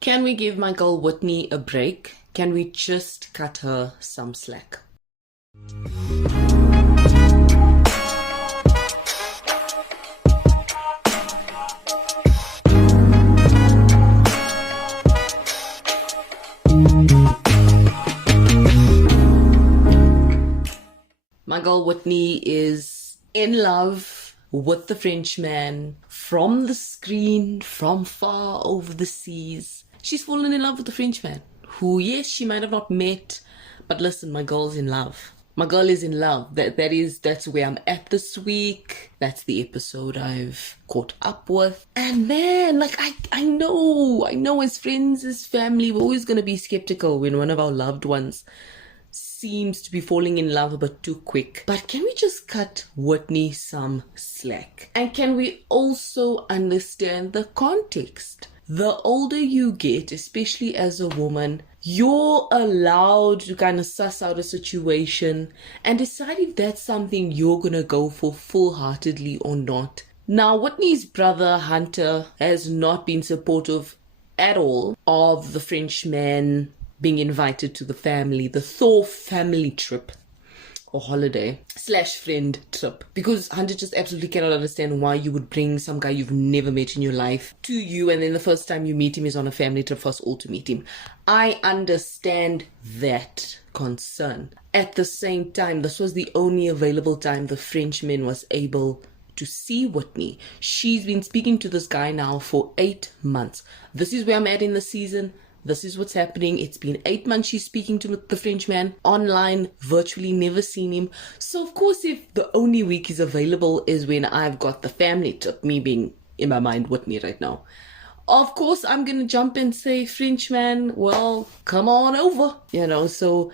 Can we give my girl Whitney a break? Can we just cut her some slack? My girl Whitney is in love with the Frenchman from the screen, from far over the seas. She's fallen in love with the Frenchman, who, yes, she might have not met, but listen, my girl's in love. My girl is in love. That's where I'm at this week. That's the episode I've caught up with. And man, I know as friends, as family, we're always going to be skeptical when one of our loved ones seems to be falling in love a bit too quick. But can we just cut Whitney some slack? And can we also understand the context? The older you get, especially as a woman, you're allowed to kind of suss out a situation and decide if that's something you're gonna go for full-heartedly or not. Now, Whitney's brother Hunter has not been supportive at all of the Frenchman being invited to the family, the Thor family trip or holiday / friend trip, because Hunter just absolutely cannot understand why you would bring some guy you've never met in your life to you, and then the first time you meet him is on a family trip for us all to meet him. I understand that concern. At the same time, this was the only available time the Frenchman was able to see Whitney. She's been speaking to this guy now for 8 months. This is where I'm at in the season. This is what's happening. It's been 8 months she's speaking to the Frenchman online, virtually never seen him. So of course, if the only week he's available is when I've got the family trip, me being in my mind Whitney right now, of course I'm gonna jump and say, Frenchman, well, come on over, so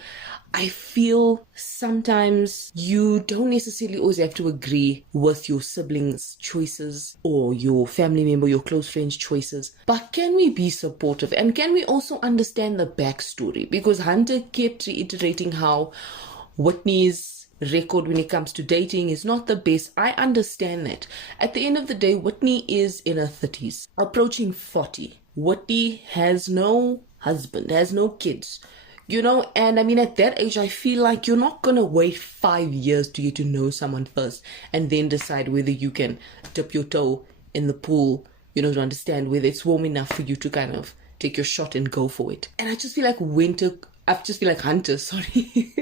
I feel sometimes you don't necessarily always have to agree with your siblings' choices or your family member, your close friend's choices. But can we be supportive? And can we also understand the backstory? Because Hunter kept reiterating how Whitney's record when it comes to dating is not the best. I understand that. At the end of the day, Whitney is in her 30s, approaching 40. Whitney has no husband, has no kids. And I mean, at that age, I feel like you're not going to wait 5 years to get to know someone first and then decide whether you can dip your toe in the pool, to understand whether it's warm enough for you to kind of take your shot and go for it. And I just feel like Hunter, sorry.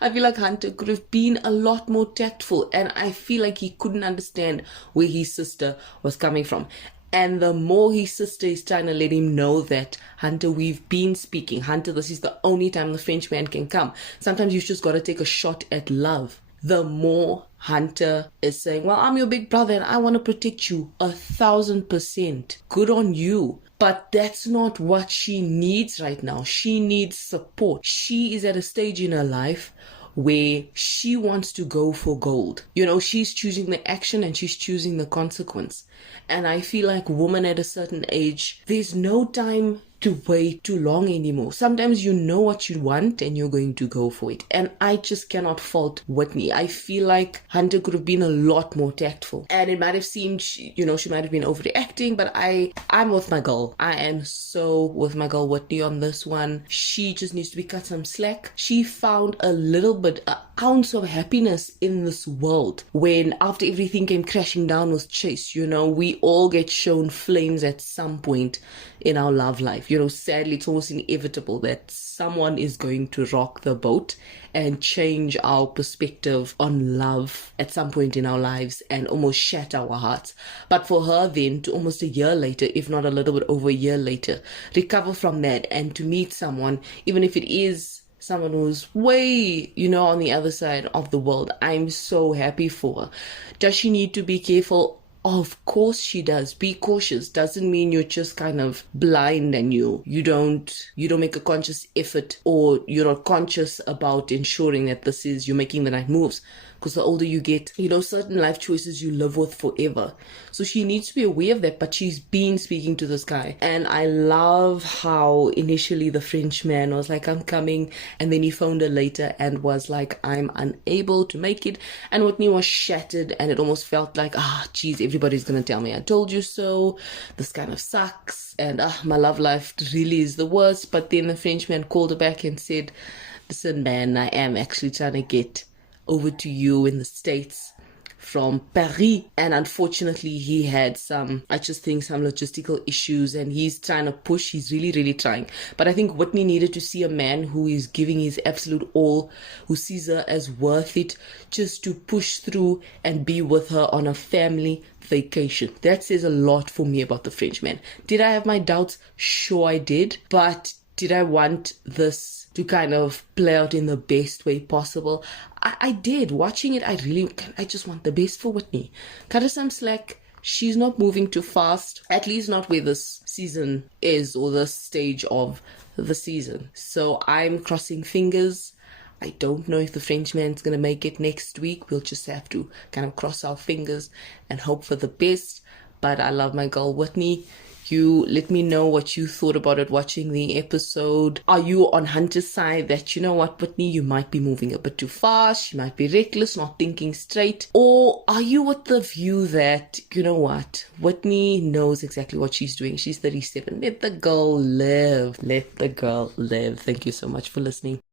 I feel like Hunter could have been a lot more tactful, and I feel like he couldn't understand where his sister was coming from. And the more his sister is trying to let him know that, Hunter, we've been speaking. Hunter, this is the only time the Frenchman can come. Sometimes you've just got to take a shot at love. The more Hunter is saying, well, I'm your big brother and I want to protect you 1,000%. Good on you. But that's not what she needs right now. She needs support. She is at a stage in her life where she wants to go for gold. She's choosing the action and she's choosing the consequence. And I feel like women at a certain age, there's no time to wait too long anymore. Sometimes you know what you want and you're going to go for it. And I just cannot fault Whitney. I feel like Hunter could have been a lot more tactful. And it might have seemed, she might have been overreacting, but I'm with my girl. I am so with my girl Whitney on this one. She just needs to be cut some slack. She found a little bit, an ounce of happiness in this world when after everything came crashing down with Chase, we all get shown flames at some point in our love life. Sadly, it's almost inevitable that someone is going to rock the boat and change our perspective on love at some point in our lives and almost shatter our hearts. But for her then to almost a year later, if not a little bit over a year later, recover from that and to meet someone, even if it is someone who's way, on the other side of the world, I'm so happy for her. Does she need to be careful? Of course she does. Be cautious. Doesn't mean you're just kind of blind and you don't make a conscious effort, or you're not conscious about ensuring that you're making the right moves. because the older you get, certain life choices you live with forever. So she needs to be aware of that, but she's been speaking to this guy. And I love how initially the French man was like, I'm coming, and then he phoned her later and was like, I'm unable to make it. And Whitney was shattered, and it almost felt like, geez, everybody's gonna tell me I told you so, this kind of sucks, and my love life really is the worst. But then the Frenchman called her back and said, listen man, I am actually trying to get over to you in the States from Paris, and unfortunately he had some logistical issues, and he's trying to push. He's really trying. But I think Whitney needed to see a man who is giving his absolute all, who sees her as worth it, just to push through and be with her on a family vacation. That says a lot for me about the Frenchman. Did I have my doubts? Sure I did. But did I want this to kind of play out in the best way possible? I did. Watching it, I just want the best for Whitney. Cut her some slack. She's not moving too fast, at least not where this season is, or this stage of the season. So I'm crossing fingers. I don't know if the Frenchman's going to make it next week. We'll just have to kind of cross our fingers and hope for the best. But I love my girl Whitney. You let me know what you thought about it watching the episode. Are you on Hunter's side that, you know what, Whitney, you might be moving a bit too fast, she might be reckless, not thinking straight? Or are you with the view that, you know what, Whitney knows exactly what she's doing. She's 37. Let the girl live. Let the girl live. Thank you so much for listening.